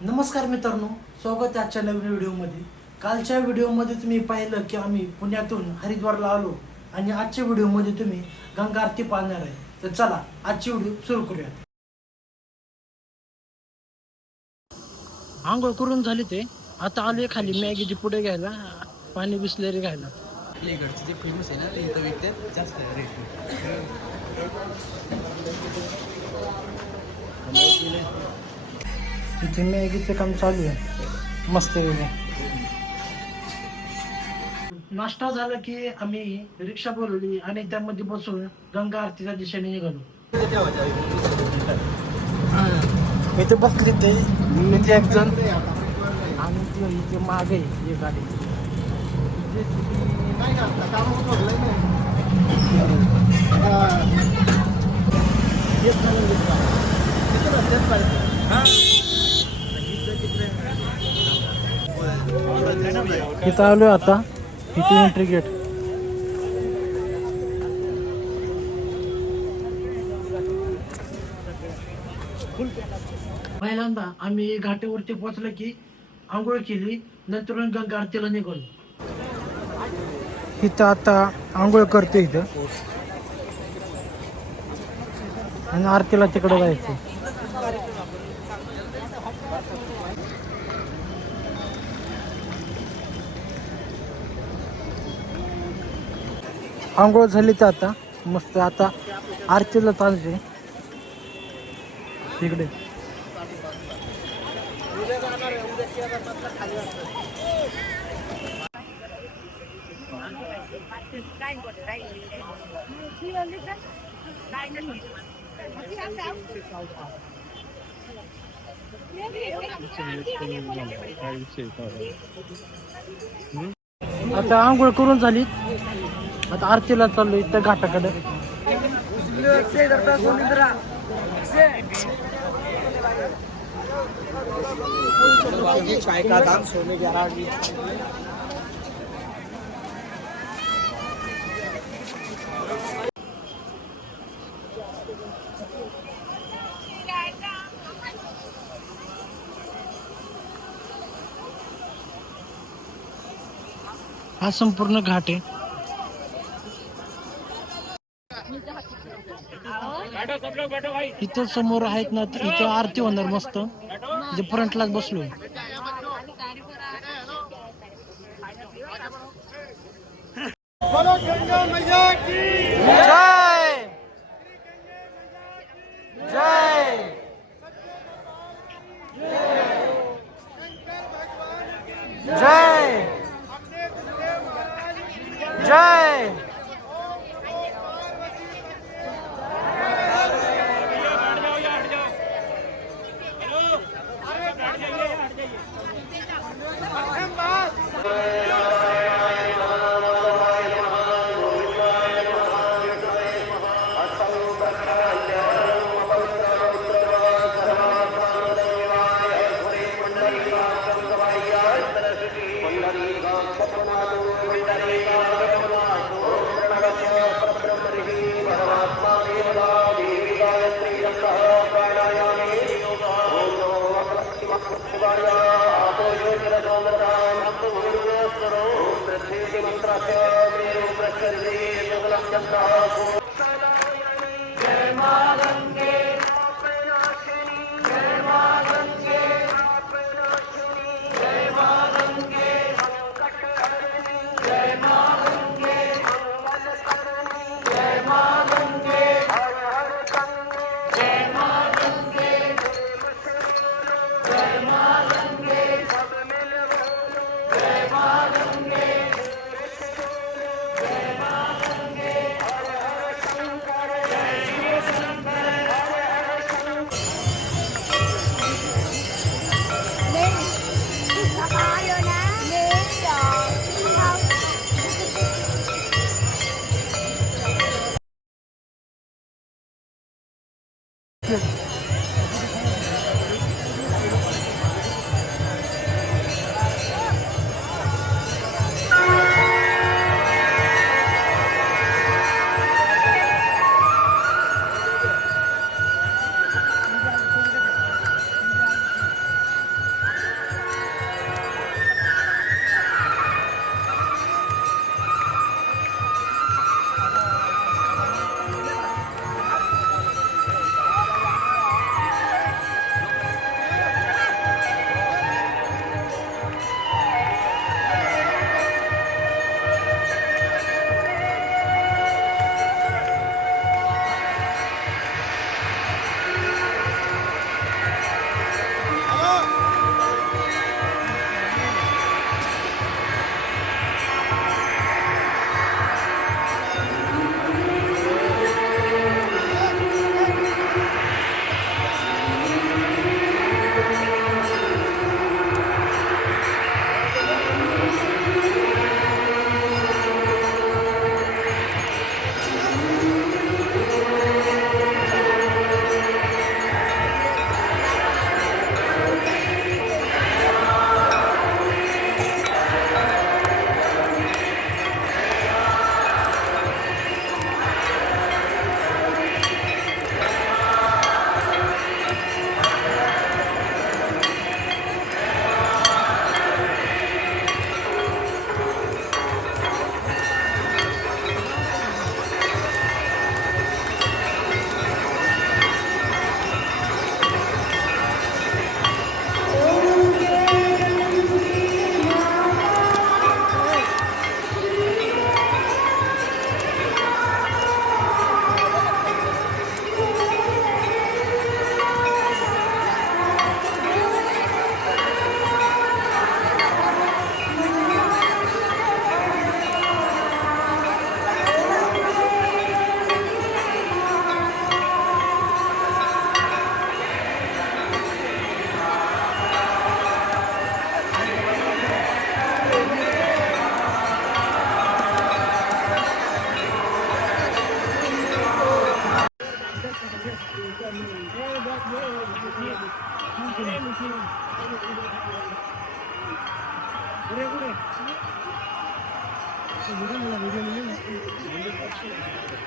नमस्कार मित्रांनो स्वागत आहे आजच्या नवीन व्हिडिओमध्ये. कालच्या व्हिडिओमध्ये तुम्ही पाहिलं की आम्ही पुण्यातून हरिद्वारला आलो आणि आजच्या व्हिडिओमध्ये तुम्ही गंगा आरती पाहणार आहे. तर चला आजची व्हिडिओ सुरू करूयात. आंघोळ करून झाली ते. आता आलोय खाली मॅगीची पुढे घ्यायला पाणी बिसलेरी घ्यायला. जे फेमस आहे ना ते इथं विकतात जास्त आहे रेट इथे मॅगीचं काम चालू आहे. मस्त नाश्ता झाला की आम्ही रिक्षा बोलवली आणि त्यामध्ये बसून गंगा आरतीच्या दिशेने निघालो. इथे बसली ते. इथे एक जण. आणि ते इथे मागे आहे एक गाडी इथं आलोय आता. इथे एंट्री गेट पहिल्यांदा आम्ही घाटावरती पोहोचलो की आंघोळ केली नंतर गंगा आरतीला निघालो. इथं आता आंघोळ करते इथं. आणि आरतीला तिकडे जायचं. आंघोळ झाली तर आता मस्त आता आरतीला चालते तिकडे आता आंघोळ करून झाली. आता आरतीला चाललोय त्या घाटाकडे. हा संपूर्ण घाट आहे. इथं समोर आहेत ना इथं आरती होणार मस्त. म्हणजे जे फ्रंटलाच बसलो. जय जय! जय! जय! मंत्राचे प्रकरणे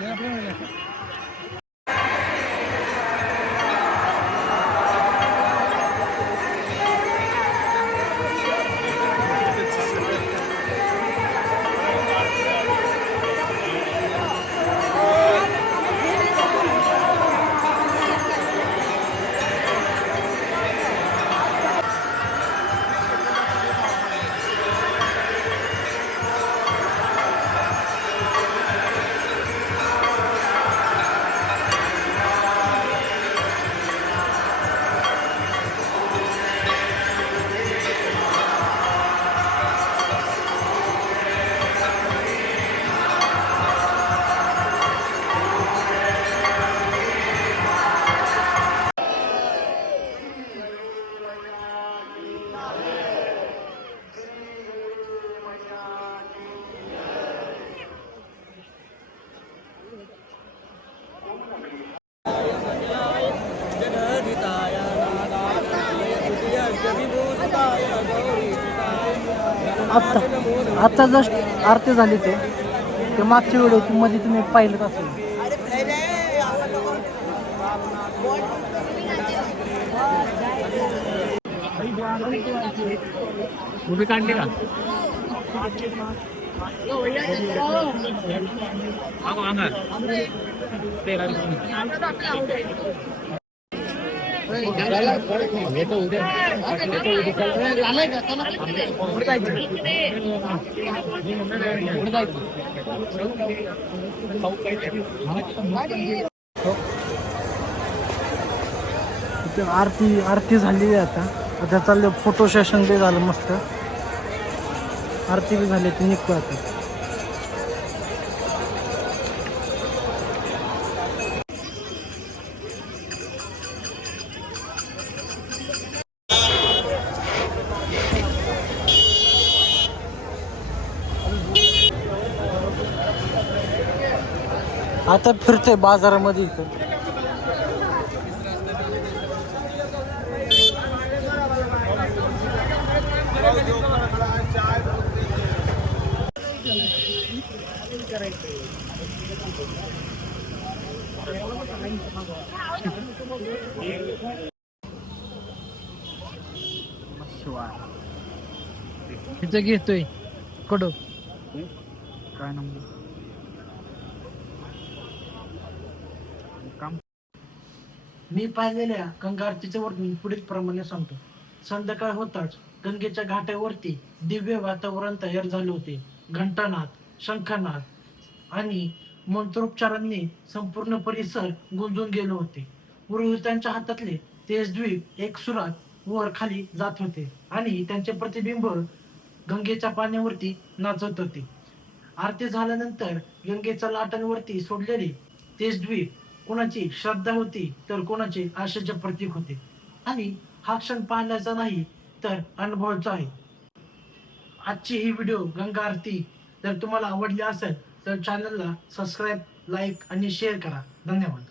Ya, आत्ता जस्ट आरती झाली ते. ते मागच्या व्हिडिओमध्ये तुम्ही पाहिलं असेल. उभी काढली का? मागो आरती आरती झालेली आहे आता. आता चाललं फोटो सेशन बी झालं मस्त. आरती बी झाली ती निघतो आता. आता फिरतोय बाजारामध्ये इथं. घेतोय. कडो काय नंबर? मी पाहिलेल्या गंगारतीचे वर्णन पुढील प्रमाणे सांगतो. संध्याकाळ होताच गंगेच्या घाटावरती दिव्य वातावरण तयार झाले होते. घंटानाथ शंखनाथ आणि मंत्रोपचारांनी संपूर्ण परिसर गुंजून गेले होते. पुरोहितांच्या हातातले तेजद्वीप एक सुरात वर खाली जात होते आणि त्यांचे प्रतिबिंब गंगेच्या पाण्यावरती नाचत होते. आरती झाल्यानंतर गंगेच्या लाटांवरती सोडलेले तेजद्वीप कोणाची श्रद्धा होती तर कोणाचे आशेचे प्रतीक होते. आणि हा क्षण पाहण्याचा नाही तर अनुभवाचा आहे. आजची ही व्हिडिओ गंगा आरती जर तुम्हाला आवडली असेल तर चॅनलला सबस्क्राईब लाईक आणि शेअर करा. धन्यवाद.